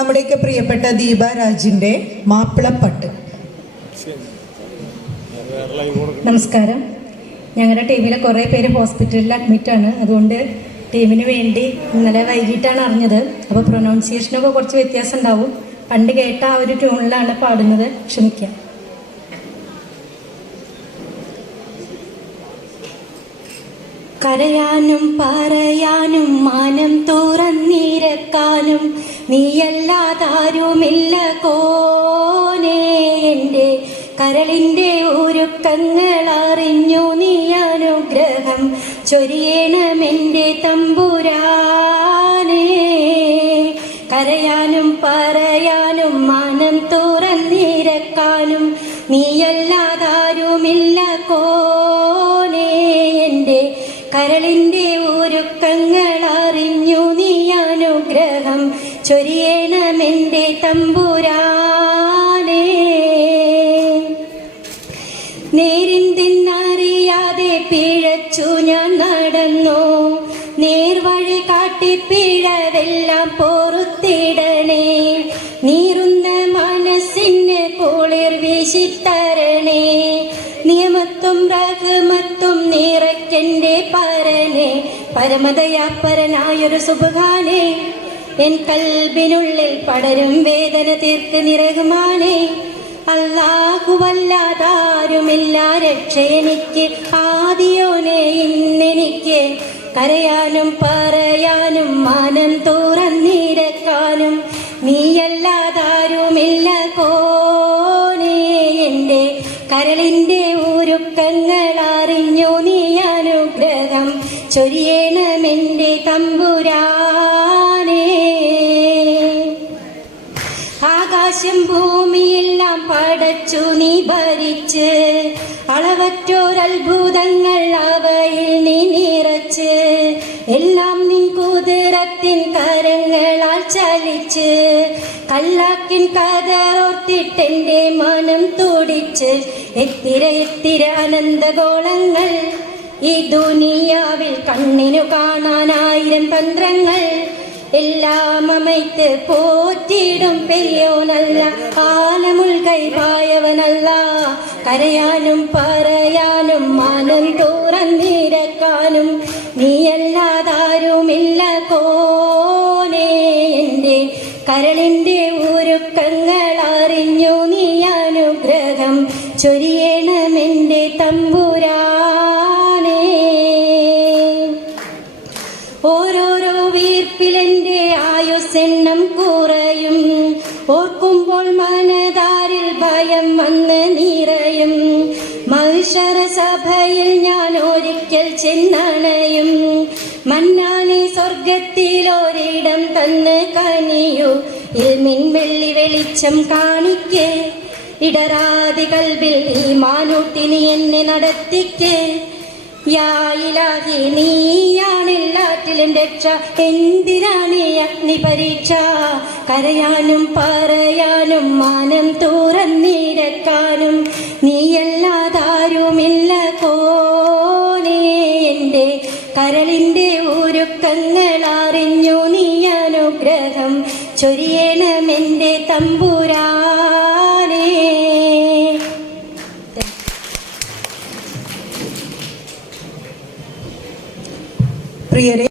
നമ്മുടെയൊക്കെ പ്രിയപ്പെട്ട ദീപ രാജിന്റെ മാപ്പിളപ്പട്ട്. നമസ്കാരം. ഞങ്ങളുടെ ടീമിലെ കുറേ പേര് ഹോസ്പിറ്റലിൽ അഡ്മിറ്റ് ആണ് അതുകൊണ്ട് ടീമിന് വേണ്ടി ഇന്നലെ വൈകിട്ടാണ് അറിഞ്ഞത്. അപ്പോൾ പ്രൊനൗൺസിയേഷനൊക്കെ കുറച്ച് വ്യത്യാസം ഉണ്ടാവും. പണ്ട് കേട്ട ആ ഒരു ട്യൂണിലാണ് പാടുന്നത്. ക്ഷമിക്കാം. കരയാനും പറയാനും മാനം തുറന്നിരക്കാനും നീയല്ലാതാരുമില്ല കോനേ. എന്റെ കരളിന്റെ ഒരുക്കങ്ങൾ അറിഞ്ഞു നീ അനുഗ്രഹം ചൊരിയണമെന്റെ തമ്പുരാനേ. കരയാനും പറയാനും മാനം തുറന്നിരക്കാനും നീയല്ലാതാരുമില്ല കോനേ. എന്റെ കരളിന്റെ ഒരുക്കങ്ങൾ അറിഞ്ഞു നീ അനുഗ്രഹം ചൊരിയണമെന്റെ തമ്പുരാനേ. നേരിന്തിന്നറിയാതെ പിഴച്ചു ഞാൻ നടന്നു. നേർവഴി കാട്ടി പിഴവെല്ലാം പൊറുത്തിടണേ നീറുന്ന മനസ്സിന് കുളിർ വീശിത്തരണേ. നിയമത്തും റഹ്മത്തും നിറയ്ക്കന്റെ പരനെ. പരമതയാപ്പരനായൊരു സുബാനെ എൻ കൽബിനുള്ളിൽ പടരും വേദന തീർക്ക് നിറകുമാനേ. അല്ലാഹുവല്ലാതാരുമില്ല രക്ഷ എനിക്ക്. ആദിയോനെ ഇന്നെനിക്ക് കരയാനും പറയാനും മാനം തുറന്നിരക്കാനും നീയല്ലാതാരുമില്ല കോനേ. എന്റെ കരളിന്റെ ഒരുക്കങ്ങൾ അറിഞ്ഞു നീ അനുഗ്രഹം ചൊരിയണമെന്റെ തമ്പുരാനേ ആകാശം ഭൂമിയെല്ലാം പടച്ചു നീ ഭരിച്ച് അളവറ്റോരത്ഭുതങ്ങൾ അവയിൽ നീ നിറച്ച് എല്ലാം നിൻ കുതിരത്തിൻ കരങ്ങളാൽ ചലിച്ച് കല്ലാക്കിൻ കതറോർത്തിട്ടെന്റെ മനം തുടിച്ച് എത്തിര എത്തിര അനന്തഗോളങ്ങൾ ഈ ദുനിയാവിൽ കണ്ണിനു കാണാനായിരം തന്ത്രങ്ങൾ എല്ലാം അമയ്ത്ത് പോറ്റിയിടും പെരിയോനല്ല കൈ പായവനല്ല. കരയാനും പറയാനും മാനം തുറന്നിരക്കാനും നീയല്ലാതാരുമില്ല കോനേ എന്റെ. കരളിന്റെ ഒരുക്കങ്ങൾ അറിഞ്ഞു നീ അനുഗ്രഹം ചൊരിയണമെന്റെ തമ്പുരാനേ ആയുസെണ്ണം കുറയും. ഓർക്കുമ്പോൾ മനതാരിൽ ഭയം വന്ന് നിറയും. മഹിഷറ സഭയിൽ ഞാൻ ഒരിക്കൽ ചെന്നണയും. മന്നാനെ സ്വർഗത്തിൽ ഒരിടം തന്ന് കനിയു. ഇൽമിൻ വെള്ളി വെളിച്ചം കാണിക്കേ. ഇടരാതി കൽവിൽ ഈ മാനൂട്ടിനി എന്നെ നടത്തിക്കേ. യായിലാകി നീയാണെല്ലാറ്റിലും രക്ഷ. എന്തിനാണ് അഗ്നി പരീക്ഷ? കരയാനും പറയാനും മാനം തുറന്നിരക്കാനും നീയല്ലാതാരുമില്ല കോനേ. എന്റെ കരളിന്റെ ഒരുക്കങ്ങൾ അറിഞ്ഞു നീ അനുഗ്രഹം ചൊരിയണമെന്റെ തമ്പുരാനേ പ്രിയരെ